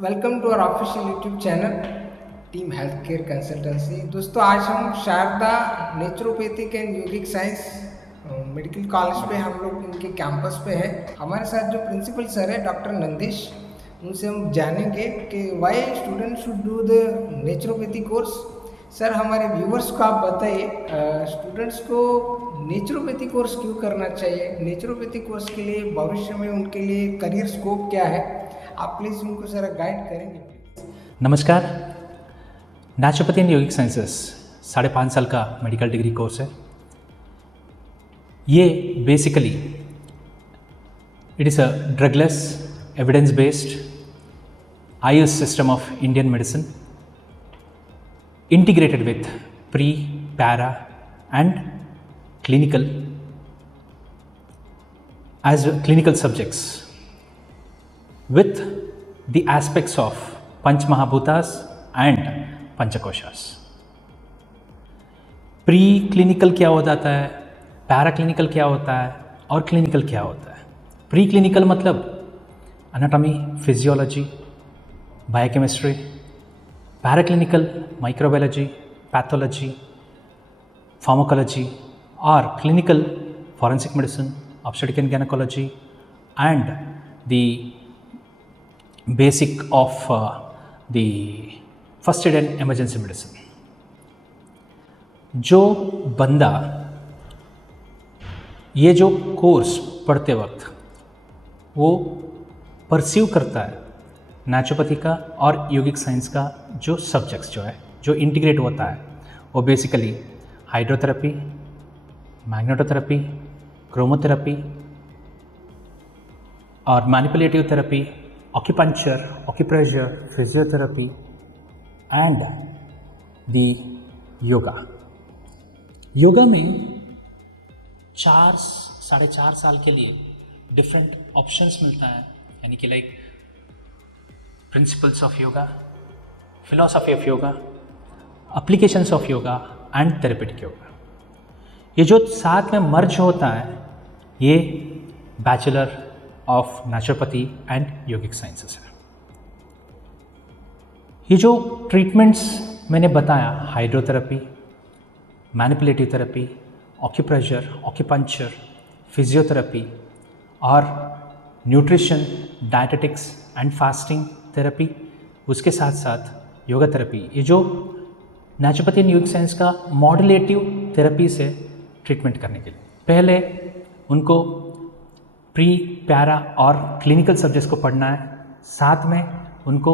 Welcome to our official YouTube channel team health care consultancy. दोस्तों, आज हम Sharda naturopathic and yogic science medical college पे हम लोग इनके कैंपस पे है। हमारे साथ जो प्रिंसिपल सर है डॉक्टर नंदिश, उनसे हम जानेंगे कि why student should do the naturopathy course. Sir, हमारे व्यूवर्स को आप बताइए, स्टूडेंट्स को नेचुरोपैथी कोर्स क्यों करना चाहिए, नेचुरोपैथी कोर्स के लिए भविष्य में उनके लिए करियर स्कोप क्या है। आप प्लीज़ उनको ज़रा गाइड करेंगे प्लीज़। नमस्कार। नेचुरोपैथी एंड योगिक साइंसेस 5.5 साल का मेडिकल डिग्री कोर्स है। ये basically it is a drugless evidence based IUS system of Indian medicine integrated with pre, para and clinical subjects with the aspects of Panch Mahabhutas and Panchakoshas. Pre clinical क्या हो जाता है, para clinical क्या होता है और clinical क्या होता है। प्री क्लिनिकल मतलब anatomy, physiology, biochemistry, paraclinical microbiology, pathology, pharmacology और clinical forensic medicine, obstetric and gynaecology and the basic of the first aid and emergency medicine. जो बंदा ये जो कोर्स पढ़ते वक्त वो परसीव करता है नेचुरोपैथी का और योगिक साइंस का जो सब्जेक्ट्स जो है जो इंटीग्रेट होता है, वो बेसिकली हाइड्रोथेरेपी, मैग्नेटोथेरेपी, क्रोमोथेरेपी और manipulative therapy, acupuncture, acupressure, physiotherapy and the yoga. Yoga में 4-4.5 साल के लिए डिफरेंट ऑप्शंस मिलता है, यानी कि like principles of yoga, philosophy of yoga, applications of yoga and therapeutic yoga. ये जो साथ में मर्ज होता है ये bachelor of naturopathy and yogic sciences है। ये जो ट्रीटमेंट्स मैंने बताया, hydrotherapy, manipulative therapy, acupressure, acupuncture, physiotherapy और nutrition, dietetics and fasting therapy, उसके साथ साथ योगा थेरेपी, ये जो नेचुरोपैथी एंड योगिक साइंस का मॉड्यूलेटिव थेरेपी से ट्रीटमेंट करने के लिए पहले उनको प्री, पैरा और क्लिनिकल सब्जेक्ट्स को पढ़ना है, साथ में उनको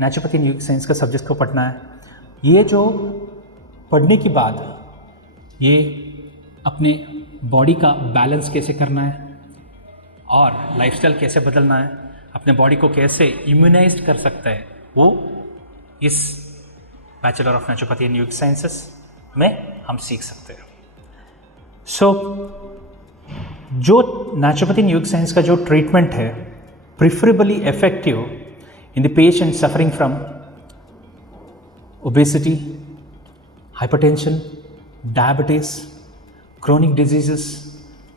नेचुरोपैथी एंड योगिक साइंस का सब्जेक्ट को पढ़ना है। ये जो पढ़ने के बाद ये अपने बॉडी का बैलेंस कैसे करना है और लाइफस्टाइल कैसे बदलना है, अपने बॉडी को कैसे इम्यूनाइज्ड कर सकता है, वो इस bachelor of naturopathy and yogic sciences में हम सीख सकते हैं। जो नेचुरोपैथी एंड योगिक साइंस का जो ट्रीटमेंट है, preferably effective in the patient suffering from obesity, hypertension, diabetes, chronic diseases,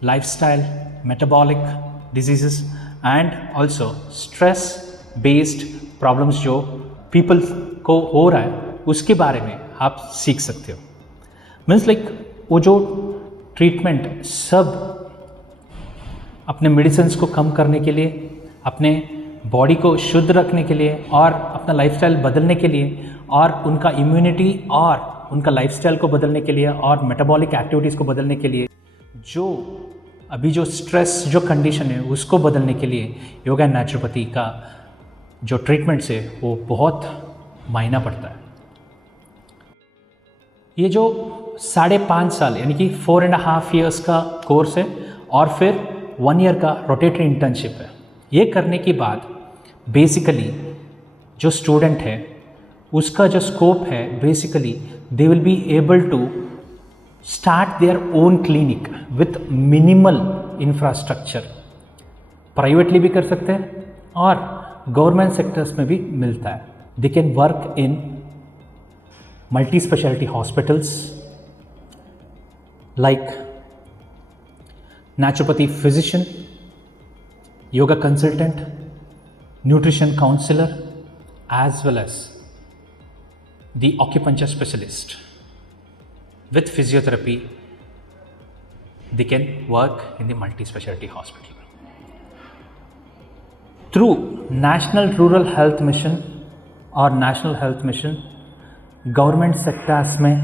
lifestyle, metabolic diseases and also stress based problems जो people को हो रहा है उसके बारे में आप सीख सकते हो। मीन्स लाइक वो जो ट्रीटमेंट सब अपने मेडिसिन्स को कम करने के लिए, अपने बॉडी को शुद्ध रखने के लिए और अपना लाइफस्टाइल बदलने के लिए और उनका इम्यूनिटी और उनका लाइफस्टाइल को बदलने के लिए और मेटाबॉलिक एक्टिविटीज़ को बदलने के लिए, जो अभी जो स्ट्रेस जो कंडीशन है उसको बदलने के लिए योगा एंड नेचुरोपैथी का जो ट्रीटमेंट्स है वो बहुत मायना पड़ता है। ये जो 5.5 साल यानी कि 4.5 years का कोर्स है और फिर 1 year का रोटेटरी इंटर्नशिप है। ये करने के बाद बेसिकली जो स्टूडेंट है उसका जो स्कोप है, basically they will be able to start their own clinic with minimal infrastructure। Privately भी कर सकते हैं और गवर्नमेंट सेक्टर्स में भी मिलता है। दे can work in multi speciality hospitals like naturopathy physician, yoga consultant, nutrition counselor as well as the acupuncture specialist. With physiotherapy, they can work in the multi-specialty hospital. Through National Rural Health Mission और National Health Mission, government sectors में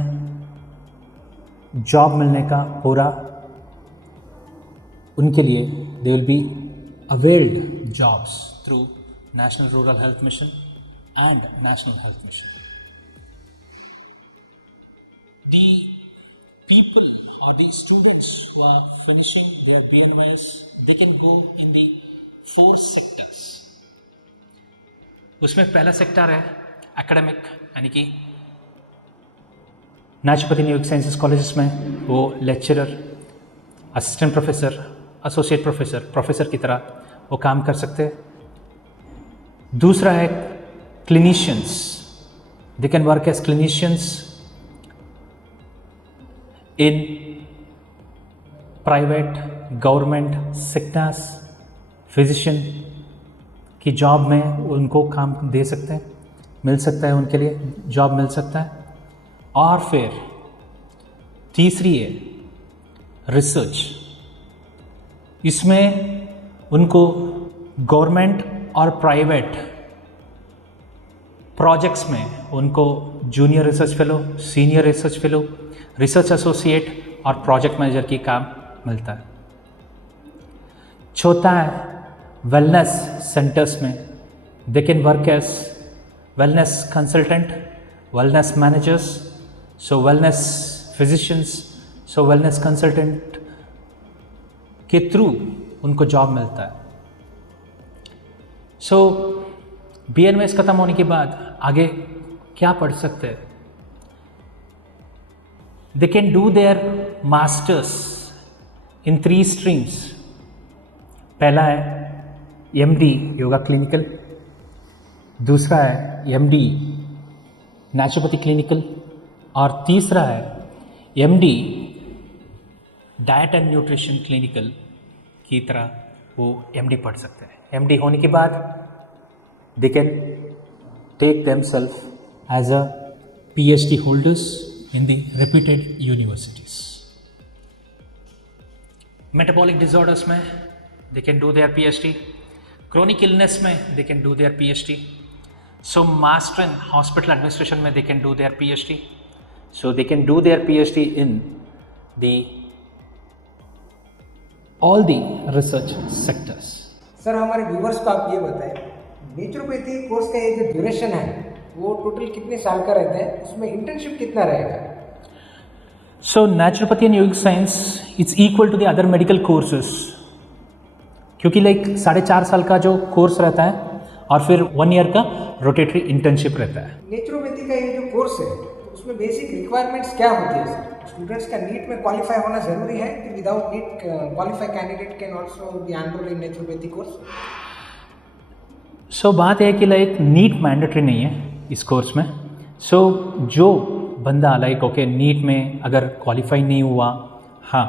job मिलने का पूरा उनके लिए they will be availed jobs through national rural health mission and national health mission. The people or the students who are finishing their BMS, they can go in the 4 sectors. उसमें पहला sector है academic, यानी कि naturopathy neurologic sciences colleges में वो lecturer, assistant professor, associate professor, professor की तरह वो काम कर सकते हैं. दूसरा है clinicians, they can work as clinicians in private government sectors. Physician की जॉब में उनको काम दे सकते हैं, मिल सकता है, उनके लिए जॉब मिल सकता है. और फिर तीसरी है रिसर्च. इसमें उनको गवर्नमेंट और प्राइवेट प्रोजेक्ट्स में उनको junior research fellow, senior research fellow, research associate और प्रोजेक्ट मैनेजर की काम मिलता है. चौथा है वेलनेस सेंटर्स में they can work as wellness consultant, wellness managers, so wellness physicians, so wellness consultant के थ्रू उनको जॉब मिलता है. सो BNMS खत्म होने के बाद आगे क्या पढ़ सकते हैं? दे can do there masters in 3 streams. पहला है MD योगा क्लिनिकल, दूसरा है MD नेचुरोपैथी क्लिनिकल और तीसरा है MD diet and nutrition clinical की तरह वो MD पढ़ सकते हैं. MD होने के बाद they can take themselves as a PhD holders in the reputed universities. Metabolic disorders में they can do their PhD. Chronic illness में they can do their PhD. So master in hospital administration में they can do their PhD. So they can do their PhD in the all the research sectors. Sir हमारे viewers को आप ये बताएं, naturopathy course का ये जो duration है वो टोटल कितने साल का रहता है, उसमें इंटर्नशिप कितना रहेगा? So naturopathy and yogic science it's equal to the other medical courses, क्योंकि लाइक 4.5 साल का जो कोर्स रहता है और फिर 1 ईयर का रोटेटरी इंटर्नशिप रहता है. नेचुरोपैथी का ये जो कोर्स है तो उसमें बेसिक रिक्वायरमेंट्स क्या होती है सर? स्टूडेंट्स का नीट में क्वालिफाई होना जरूरी है कि without NEET qualify candidate can also be enrolled in naturopathy course? So बात है कि लाइक नीट मैंडेटरी नहीं है इस कोर्स में. सो जो बंदा लाइक ओके नीट में अगर क्वालिफाई नहीं हुआ, हाँ,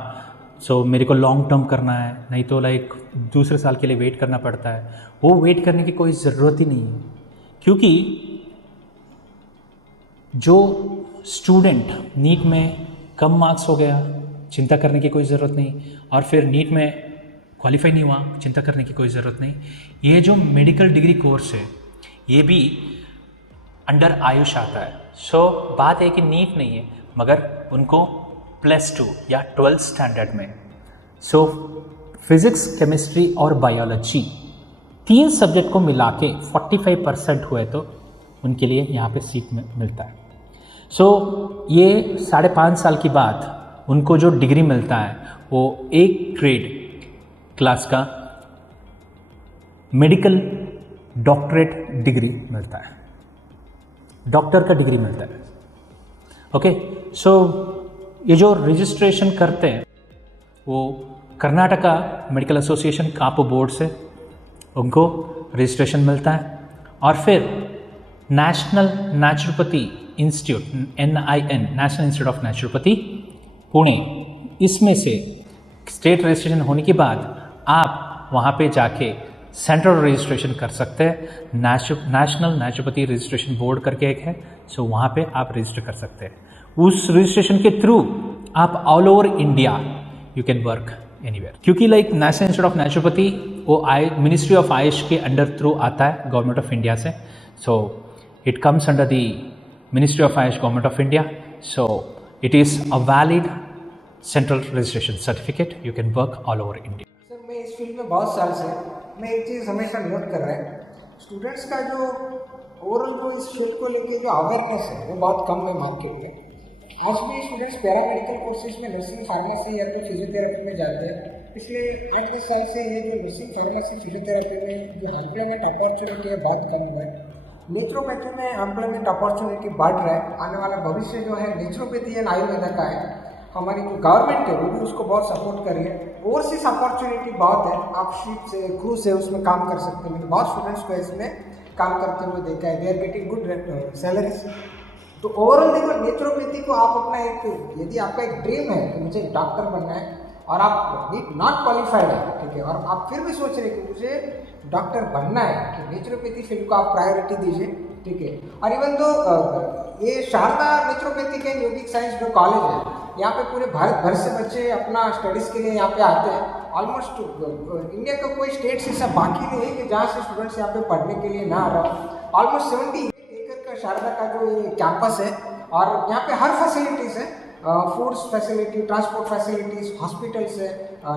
सो मेरे को लॉन्ग टर्म करना है, नहीं तो लाइक दूसरे साल के लिए वेट करना पड़ता है, वो वेट करने की कोई ज़रूरत ही नहीं है. क्योंकि जो स्टूडेंट नीट में कम मार्क्स हो गया, चिंता करने की कोई ज़रूरत नहीं, और फिर नीट में क्वालिफाई नहीं हुआ, चिंता करने की कोई ज़रूरत नहीं. ये जो मेडिकल डिग्री कोर्स है ये भी अंडर आयुष आता है. सो बात है कि नीट नहीं है मगर उनको +2 या 12th स्टैंडर्ड में सो फिज़िक्स, केमिस्ट्री और बायोलॉजी 3 सब्जेक्ट को मिला के 45% हुए तो उनके लिए यहाँ पे सीट मिलता है. सो ये 5.5 साल के बाद उनको जो डिग्री मिलता है वो एक ग्रेड क्लास का मेडिकल डॉक्टरेट डिग्री मिलता है, डॉक्टर का डिग्री मिलता है. ओके, सो ये जो रजिस्ट्रेशन करते हैं वो कर्नाटका मेडिकल एसोसिएशन कापो बोर्ड से उनको रजिस्ट्रेशन मिलता है. और फिर national naturopathy institute NIN national Institute of Naturopathy Pune, इसमें से स्टेट रजिस्ट्रेशन होने के बाद आप वहाँ पे जाके सेंट्रल रजिस्ट्रेशन कर सकते हैं। नेशनल नेचुरोपैथी रजिस्ट्रेशन बोर्ड करके एक है, सो वहाँ पे आप रजिस्टर कर सकते हैं। उस रजिस्ट्रेशन के थ्रू आप all over India you can work anywhere, क्योंकि like National Institute of Naturopathy वो मिनिस्ट्री ऑफ आयुष के अंडर थ्रू आता है गवर्नमेंट ऑफ इंडिया से, so it comes under the ministry of Ayush government of India, so it is a valid central registration certificate, you can work all over India. Sir मैं इस field में बहुत साल से मैं एक चीज़ हमेशा नोट कर रहा है, स्टूडेंट्स का जो ओवरऑल जो इस फील्ड को लेके जो अवेयरनेस है वो बहुत कम है मार्केट में। आज भी स्टूडेंट्स पैरामेडिकल कोर्सेज में नर्सिंग फार्मेसी या तो फिजियोथेरेपी में जाते हैं। पिछले 8-10 साल से ये जो नर्सिंग फार्मेसी फिजियोथेरेपी में जो एम्प्लॉयमेंट अपॉर्चुनिटी है बहुत कम हुआ है। नेचुरोपैथी में एम्प्लॉयमेंट अपॉर्चुनिटी बढ़ रहा है। आने वाला भविष्य जो है नेचुरोपैथी एंड आयुर्वेदा का है। हमारी जो गवर्नमेंट है वो भी उसको बहुत सपोर्ट कर रही है। ओवरसीज अपॉर्चुनिटी बहुत है, आप शिप से क्रूज से उसमें काम कर सकते हैं। मैंने बहुत स्टूडेंट्स को इसमें काम करते हुए देखा है, they are getting good salaries. तो ओवरऑल देखो नेचुरोपैथी को आप अपना एक, यदि आपका एक ड्रीम है कि मुझे डॉक्टर बनना है और आप नॉट क्वालिफाइड है, ठीक है, और आप फिर भी सोच रहे कि मुझे डॉक्टर बनना है, तो नेचुरोपैथी फील्ड को आप प्रायोरिटी दीजिए, ठीक है। और इवन दो ये Sharda naturopathic and yogic science जो कॉलेज है, यहाँ पे पूरे भारत भर से बच्चे अपना स्टडीज़ के लिए यहाँ पे आते हैं। ऑलमोस्ट इंडिया का कोई स्टेट्स ऐसा बाकी नहीं है कि जहाँ से स्टूडेंट्स यहाँ पे पढ़ने के लिए ना आ रहा हो। ऑलमोस्ट 78 एकड़ का शारदा का जो ये कैंपस है और यहाँ पे हर फैसिलिटीज़ है, foods facility, transport facilities, hospitals है,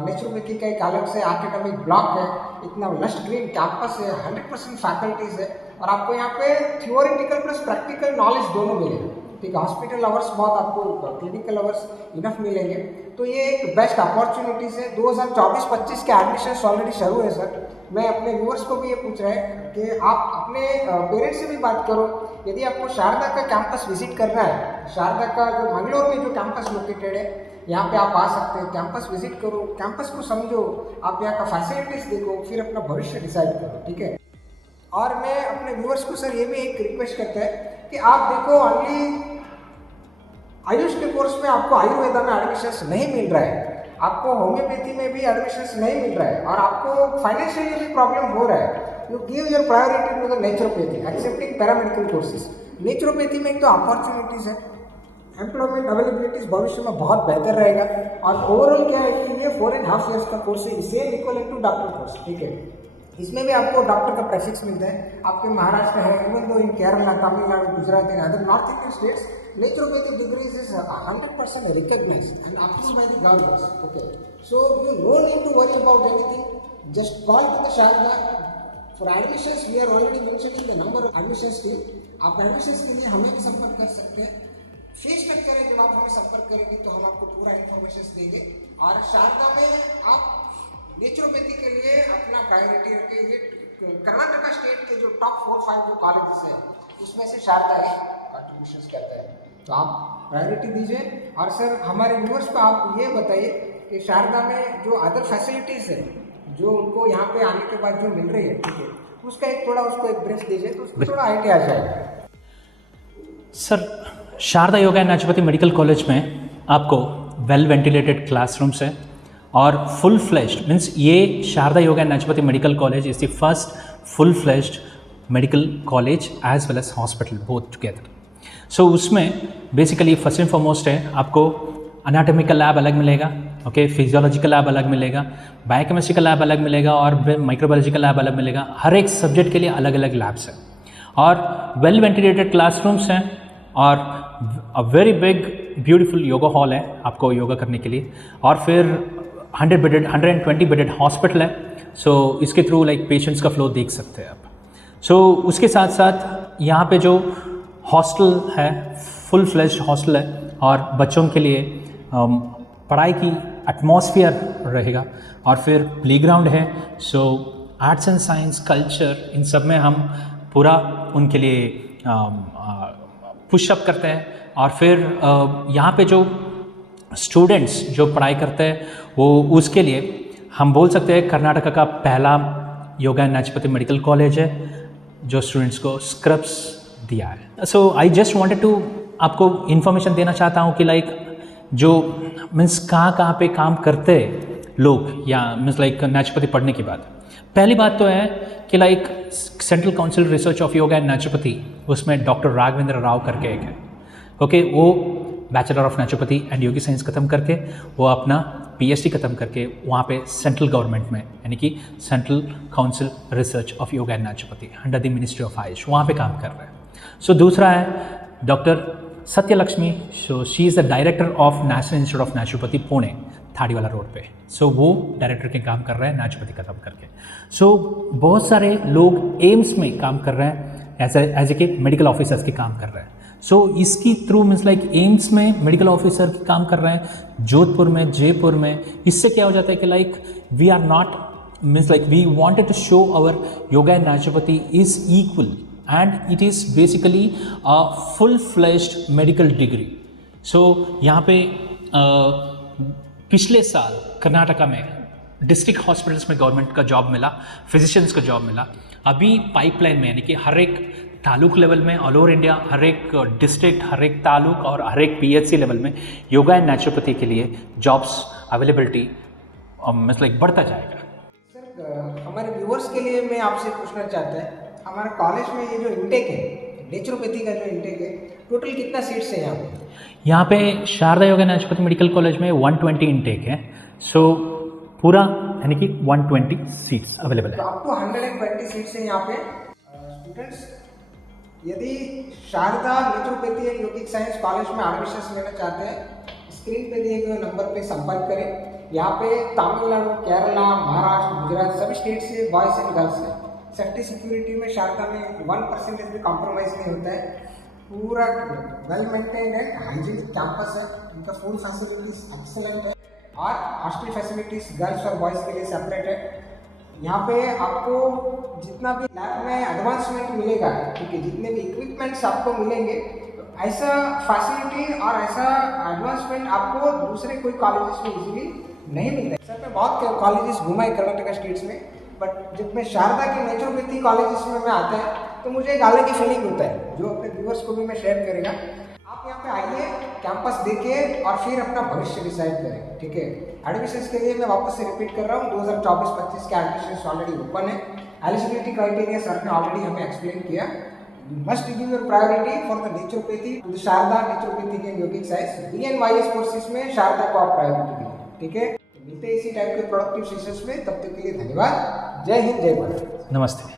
नेचुरोपैथी का एक अलग से एकेडमिक ब्लॉक है, इतना लस्ट ग्रीन कैंपस है, 100% फैकल्टीज़ है और आपको यहाँ पे थियोरिटिकल प्लस प्रैक्टिकल नॉलेज दोनों मिलेगा, ठीक है। हॉस्पिटल आवर्स बहुत आपको क्लिनिकल आवर्स इनफ मिलेंगे, तो ये एक बेस्ट अपॉर्चुनिटीज़ है। 2024-25 के एडमिशन ऑलरेडी शुरू है सर। मैं अपने व्यूअर्स को भी ये पूछ रहा है कि आप अपने पेरेंट्स से भी बात करो, यदि आपको शारदा का कैंपस विजिट करना है, शारदा का जो मंगलोर में जो कैंपस लोकेटेड है यहाँ पे आप आ सकते हैं, कैंपस विजिट करो, कैंपस को समझो, आप यहाँ का फैसिलिटीज़ देखो, फिर अपना भविष्य डिसाइड करो, ठीक है। और मैं अपने व्यूअर्स को सर ये भी एक रिक्वेस्ट करता है कि आप देखो ओनली आयुष के कोर्स में आपको आयुर्वेदा में एडमिशन्स नहीं मिल रहा है, आपको होम्योपैथी में भी एडमिशन्स नहीं मिल रहा है और आपको फाइनेंशियली भी प्रॉब्लम हो रहा है, you give your priority to the naturopathy accepting paramedical courses. Naturopathy में एक तो अपॉर्चुनिटीज़ है, एम्प्लॉयमेंट अवेलेबिलिटीज भविष्य में बहुत बेहतर रहेगा और ओवरऑल क्या है कि ये 4.5 इयर्स का कोर्स है, इसे इक्वल टू डॉक्टर कोर्स, ठीक है। इसमें भी आपको डॉक्टर का प्रेफिक्स मिलता है। आपके महाराष्ट्र है, even though in Kerala, Tamil Nadu, Gujarat and other north Indian states, naturopathic degrees is 100% recognized and approved by the governments, okay. So you no need to worry about anything, just call to the Sharda for admissions. We are already mentioning the number of admissions team. आप admissions के लिए हमें भी संपर्क कर सकते हैं। Fees structure है, जब आप हमें संपर्क करेंगे तो हम आपको पूरा इन्फॉर्मेशन देंगे। और शारदा में आप नेचुरोपैथी के लिए अपना प्रायोरिटी रखेंगे। कर्नाटका स्टेट के जो टॉप 4-5 जो कॉलेजेस हैं उसमें से शारदा एक कंट्रीब्यूशन करता है, तो आप प्रायोरिटी दीजिए। और सर हमारे व्यूअर्स को आप ये बताइए कि शारदा में जो अदर फैसिलिटीज़ है जो उनको यहाँ पे आने के बाद जो मिल रही है, ठीक है, उसका एक थोड़ा उसको एक ब्रीफ दीजिए तो उसको थोड़ा आइडिया आ जाएगा। Sir Sharda yoga and naturopathy medical college में आपको वेल वेंटिलेटेड क्लासरूम्स है और फुल फ्लेश्ड मीन्स ये Sharda yoga and naturopathy medical college is the first full fleshed medical college as well as hospital both together. So उसमें बेसिकली फर्स्ट एंड फॉरमोस्ट है आपको anatomy का lab अलग मिलेगा, ओके, फिजियोलॉजी का लैब अलग मिलेगा, बायोकेमिस्ट्री का लैब अलग मिलेगा और माइक्रोबायोलॉजी का लैब अलग मिलेगा। हर एक सब्जेक्ट के लिए अलग अलग लैब्स हैं और वेल वेंटिलेटेड क्लासरूम्स हैं और a very big beautiful yoga hall है आपको योगा करने के लिए और फिर 120 बेडेड हॉस्पिटल है। सो इसके थ्रू लाइक पेशेंट्स का फ्लो देख सकते हैं आप। सो उसके साथ साथ यहाँ पे जो हॉस्टल है फुल फ्लेश्ड हॉस्टल है और बच्चों के लिए पढ़ाई की एटमॉस्फेयर रहेगा और फिर प्लेग्राउंड है। So arts and science culture इन सब में हम पूरा उनके लिए पुशअप करते हैं और फिर यहाँ पे जो स्टूडेंट्स जो पढ़ाई करते हैं वो उसके लिए हम बोल सकते हैं कर्नाटका का पहला yoga and naturopathy medical college है जो स्टूडेंट्स को स्क्रब्स दिया है। सो आई जस्ट वांटेड टू आपको इन्फॉर्मेशन देना चाहता हूँ कि लाइक जो मीन्स कहाँ पे काम करते लोग या मीन्स लाइक नेचुरोपैथी पढ़ने के बाद पहली बात तो है कि like central council research of yoga and naturopathy, उसमें डॉक्टर राघवेंद्र राव करके एक है, ओके, वो bachelor of naturopathy and Yogi science खत्म करके वो अपना पीएचडी खत्म करके वहाँ पे सेंट्रल गवर्नमेंट में यानी कि central council research of yoga and naturopathy under the ministry of Ayush वहाँ पे काम कर रहे हैं। सो दूसरा है doctor Satyalakshmi, so she is the director of National Institute of Naturopathy Pune, Tadiwala road पे। सो वो डायरेक्टर के काम कर रहे हैं नेचुरोपैथी खत्म करके। सो बहुत सारे लोग एम्स में काम कर रहे हैं एज ए के मेडिकल ऑफिसर्स के काम कर रहे हैं। सो इसकी थ्रू मीन्स लाइक एम्स में मेडिकल ऑफिसर के काम कर रहे हैं, जोधपुर में, जयपुर में। इससे क्या हो जाता है कि like we are not means like we wanted to show our yoga and naturopathy is equal and it is basically a full fledged medical degree. So यहाँ पे पिछले साल कर्नाटका में डिस्ट्रिक्ट हॉस्पिटल्स में गवर्नमेंट का जॉब मिला, फिजिशियंस का जॉब मिला। अभी पाइपलाइन में यानी कि हर एक तालुक लेवल में ऑल ओवर इंडिया, हर एक डिस्ट्रिक्ट, हर एक तालुक और हर एक पीएचसी लेवल में योगा एंड नेचुरोपैथी के लिए जॉब्स अवेलेबिलिटी मीन्स लाइक बढ़ता जाएगा। सर हमारे व्यूअर्स के लिए मैं आपसे पूछना चाहता है, हमारे कॉलेज में ये जो इंटेक है नेचुरोपैथी का जो इंटेक है टोटल कितना सीट्स है यहाँ पे? यहाँ पे Sharda yoga naturopathy medical college में 120 इंटेक है। सो पूरा यानी कि 120 सीट्स अवेलेबल है। तो आपको 120 सीट्स है यहाँ पे। स्टूडेंट्स यदि Sharda naturopathy and yogic science college में एडमिशन लेना चाहते हैं, स्क्रीन पे दिए गए नंबर पे संपर्क करें। यहाँ पे तमिलनाडु, केरला, महाराष्ट्र, गुजरात सभी स्टेट से बॉयज़ एंड गर्ल्स हैं। सेफ्टी सिक्योरिटी में शारदा में 1% भी कॉम्प्रोमाइज़ नहीं होता है। पूरा वेल मेंटेन्ड है, हाइजीनिक कैंपस है, इनका फूड फैसिलिटीज एक्सीलेंट है और हॉस्टल फैसिलिटीज गर्ल्स और बॉयज़ के लिए सेपरेट है। यहाँ पे आपको जितना भी लैब में एडवांसमेंट मिलेगा, ठीक है, जितने भी इक्विपमेंट्स आपको मिलेंगे, तो ऐसा फैसिलिटी और ऐसा एडवांसमेंट आपको दूसरे कोई कॉलेजेस में इजीली नहीं मिलता है। सर मैं बहुत कॉलेजेस घुमा है कर्नाटका स्टेट्स में, बट जब मैं शारदा के नेचुरोपैथी कॉलेजेस में मैं आता है तो मुझे एक अलग ही फीलिंग होता है, जो अपने व्यूअर्स को भी मैं शेयर करेगा। आप यहाँ पे आइए, कैंपस देखिए और फिर अपना भविष्य डिसाइड करें, ठीक है। एडमिशन्स के लिए मैं वापस से रिपीट कर रहा हूँ, 2024-25 के एडमिशन्स ऑलरेडी ओपन है। एलिजिबिलिटी क्राइटेरिया सर ने ऑलरेडी हमें एक्सप्लेन किया। You must give your priority for the naturopathy to the Sharda naturopathy and yogic science BNYS courses में शारदा को आप प्रायोरिटी दीजिए, ठीक है। मिलते हैं इसी टाइप के प्रोडक्टिव सेशंस में, तब तक के लिए धन्यवाद। जय हिंद, जय भारत। नमस्ते।